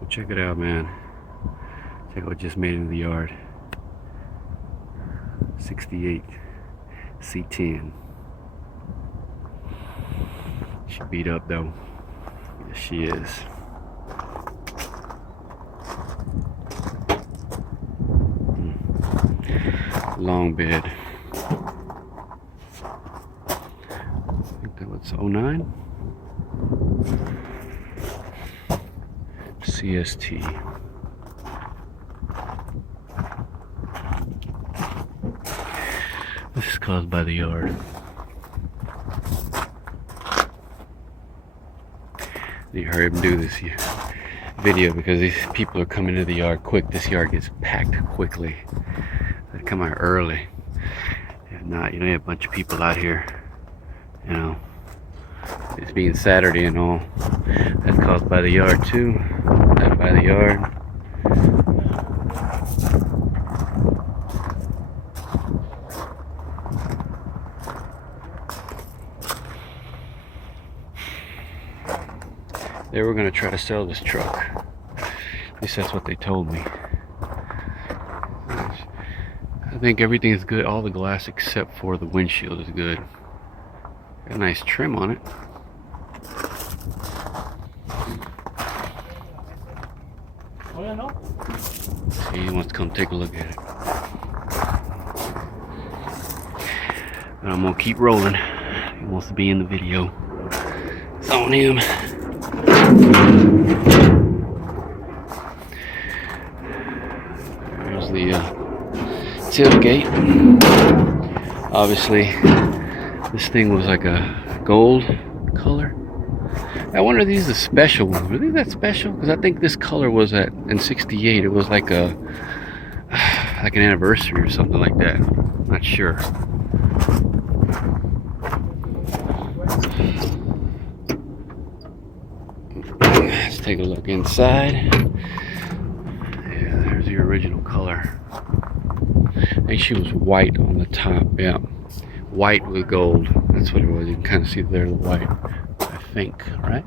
Well, check it out, man. Check out what just made it in the yard. 68 C10. She beat up though. Yes, she is. Long bed. I think that was 09 CST. This is caused by the yard. You hurry up and do this video because these people are coming to the yard quick. This yard gets packed quickly. They come out early. If not, you know, you have a bunch of people out here. You know, it's being Saturday and all. That's caused by the yard too. That by the yard. They were going to try to sell this truck. At least that's what they told me. I think everything is good. All the glass except for the windshield is good. Got a nice trim on it. See, he wants to come take a look at it. But I'm going to keep rolling. He wants to be in the video. It's on him. There's the tailgate. Obviously, this thing was like a gold color. I wonder if these are the special ones. Were these that special? Because I think this color was in '68. It was like an anniversary or something like that. Not sure. Let's take a look inside. Yeah, there's the original color. I think she was white on the top. Yeah, white with gold. That's what it was. You can kind of see there the white. I think, right?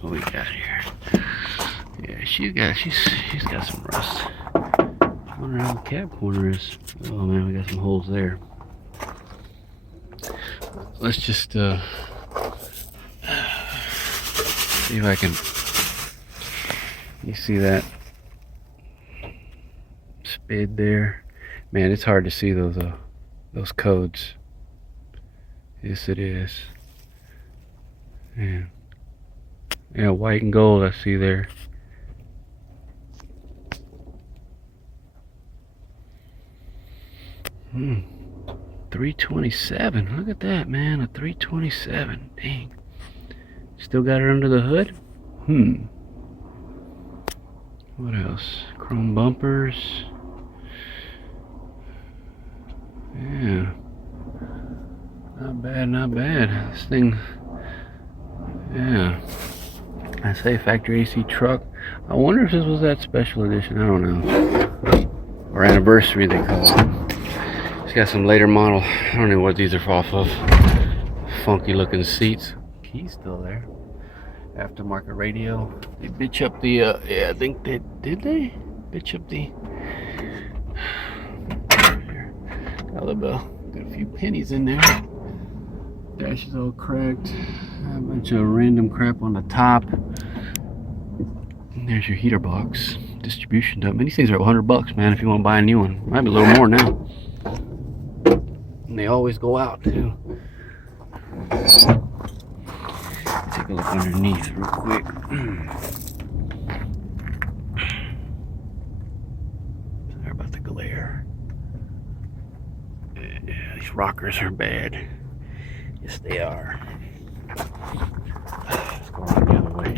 What we got here? Yeah, she's got some rust. I wonder how the cab corner is. Oh man, we got some holes there. Let's just see if I can. You see that spid there? Man, it's hard to see those codes. Yes, it is. Yeah, yeah, white and gold. I see there. Hmm. 327. Look at that, man. A 327. Dang. Still got it under the hood? What else? Chrome bumpers. Yeah. Not bad, not bad. This thing, yeah. I say factory AC truck. I wonder if this was that special edition. I don't know. Or anniversary, they call it. It's got some later model. I don't know what these are off of. Funky looking seats. Key's still there. Aftermarket radio. They bitch up the yeah, I think they did. They bitch up the color bell. Got a few pennies in there. Dash is all cracked. A bunch of random crap on the top. And there's your heater box. Distribution dump. These things are $100, man. If you want to buy a new one, might be a little more now. And they always go out too. Take a look underneath real quick. Sorry about the glare. Yeah, these rockers are bad. Yes, they are. Let's go around the other way.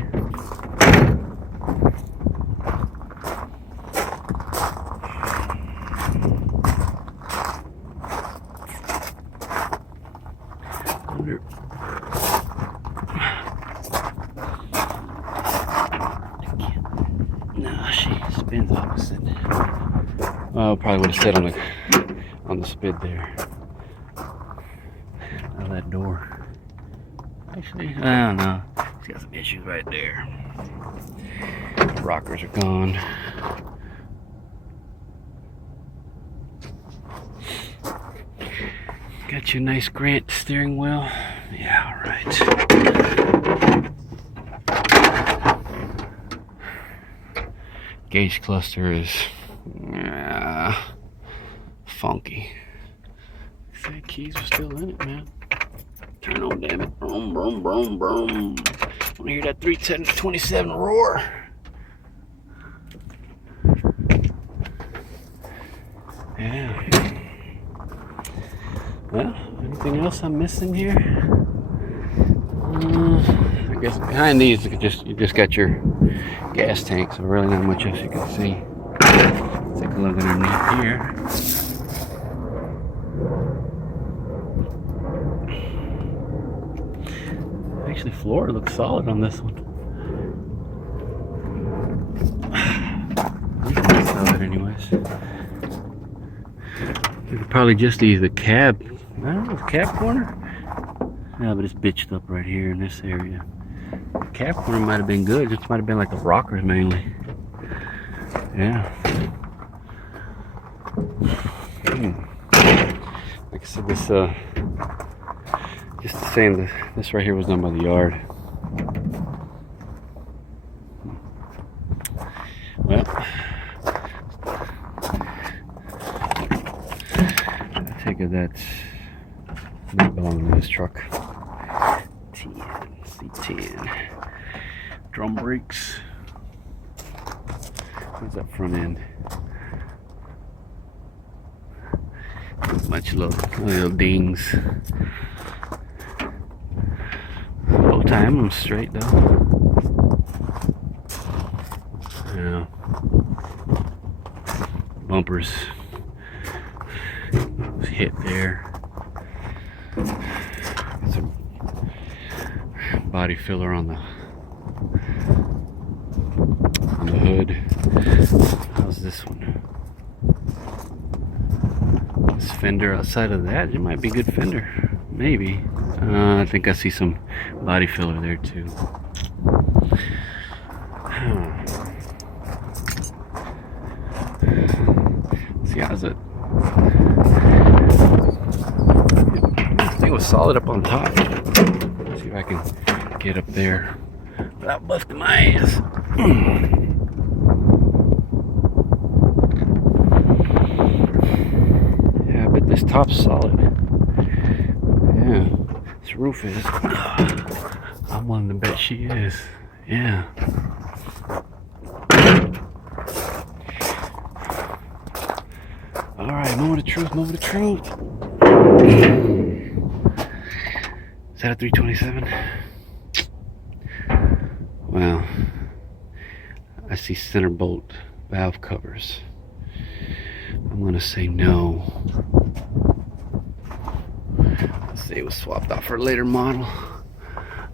No, she spins opposite. Well, probably would have set on the spid there. that door. Actually, I don't know. He's got some issues right there. The rockers are gone. Got you a nice Grant steering wheel. Yeah, alright. Gauge cluster is funky. The keys are still in it, man. Turn on, damn it. Boom, boom, boom, boom. Wanna hear that 310-27 roar? Yeah. Well, anything else I'm missing here? I guess behind these you just got your gas tank, so really not much else you can see. Let's take a look underneath here. Actually, floor looks solid on this one. Looks solid anyways. You could probably just use the cab. I don't know, cab corner? Yeah, but it's bitched up right here in this area. The cab corner might have been good. Just might have been like the rockers mainly. Yeah. Like I said, this just saying this right here was done by the yard. Well, I take it that's not belonging to this truck. C10 drum brakes. What's that front end? Bunch of little dings. Bow tie them straight though. Yeah. Bumpers was hit there. Some body filler on the hood. How's this one? This fender outside of that, it might be a good fender. Maybe. I think I see some body filler there too. See, how's it? This thing was solid up on top. Let's see if I can get up there without busting my ass. Yeah, I bet this top's solid. Yeah, this roof is. I'm willing to bet she is. Yeah. Alright, moment of truth, moment of truth. Is that a 327? Well, I see center bolt valve covers. I'm gonna say no. Let's say it was swapped out for a later model.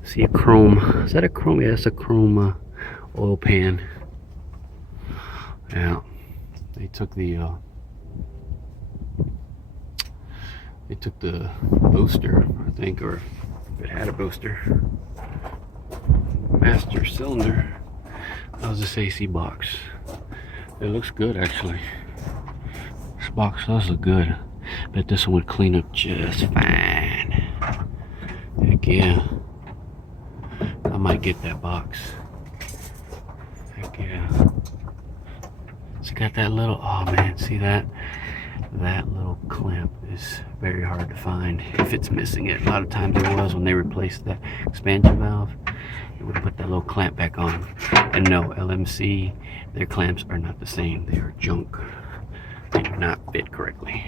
See a chrome. Is that a chrome? Yeah, it's a chrome oil pan. Yeah, they took the booster, I think, or if it had a booster. Master cylinder. That was this AC box. It looks good actually. This box does look good. Bet this one would clean up just fine. Heck yeah. I might get that box. Heck yeah. It's got that little, oh man, see that? That little clamp is very hard to find if it's missing it. A lot of times it was when they replaced that expansion valve. They would put that little clamp back on. And no, LMC, their clamps are not the same. They are junk. They do not fit correctly.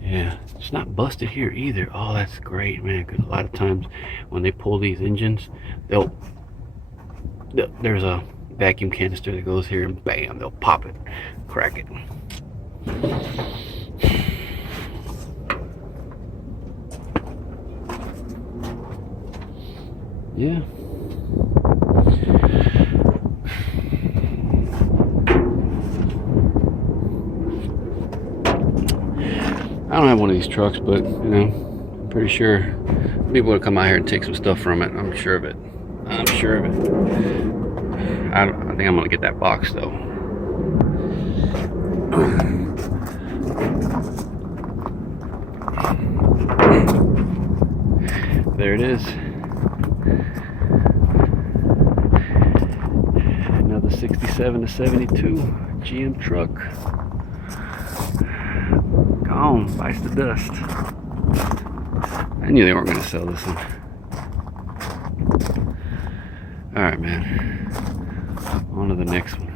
Yeah, it's not busted here either. Oh, that's great, man, because a lot of times when they pull these engines, there's a vacuum canister that goes here and bam, they'll pop it, crack it. Yeah. I don't have one of these trucks, but you know, pretty sure people would come out here and take some stuff from it. I'm sure of it. I'm sure of it. I think I'm gonna get that box though. There it is. Another 67 to 72 GM truck. Gone, bites the dust. I knew they weren't going to sell this one. Alright, man. On to the next one.